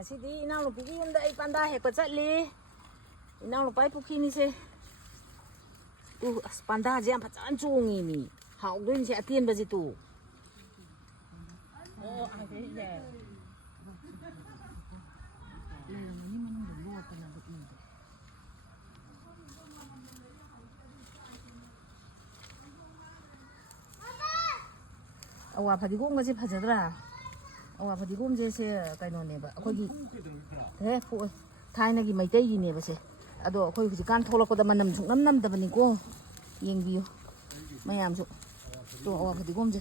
Ngasidi inaunupigi yumda ai panda hekpa chatli. Inaunupai pukhini se. Tu panda je am phajan chungi ni. Haudin se atien ba ji tu. Oh, ada ya. Awa phadikom ga je phajadra. Awa phadikom je se kaino ne ba. Akhoi he fu thaina gi maitai gi ne ba se. Ado akhoi hujikan tholak da manam sungnam nam da bani ko. Yengbiu. Mayam su. To awa phadikom je.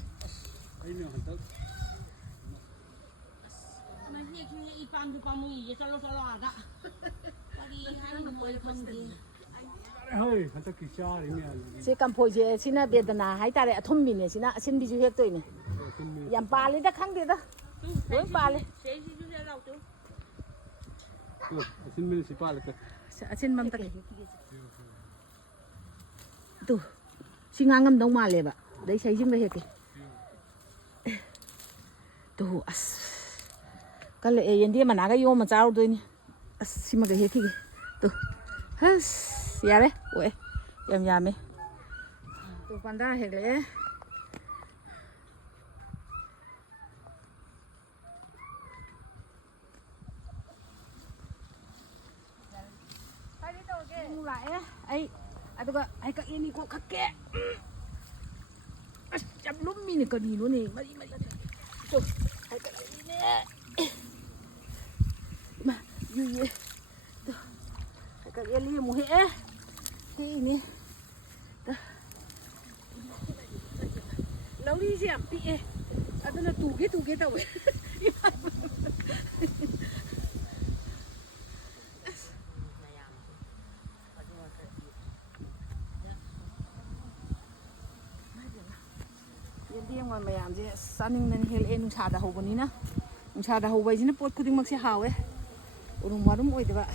Se kampoi je sina bedana hai tare athum mi ne sina asin bi ju hek toi ne yam pali da khang de da loi pali asin min si pali ka asin mam tak tu singangam dong ma le ba dai sai jing ba hek tu as kale e yendi mana ga yo ma chau doi ni as sima ga hek ki tu has yare we yam yame tu panda hek le lại ấy tôi gọi ai các em đi cô khắc kẹ chăm lúc mình này cần gì nữa này mà đi rồi ai các em đi nè mà gì ai các em đi mua hết thì nè lâu đi xem bị tôi là tủ cái tàu ấy ngoài mày làm gì sunning nên hel en chả đã hậu b니 na chả đã hậu vậy chứ nó bột cứ tiếng mặc sẽ hào ấy ủa đúng quá đúng rồi đấy bạn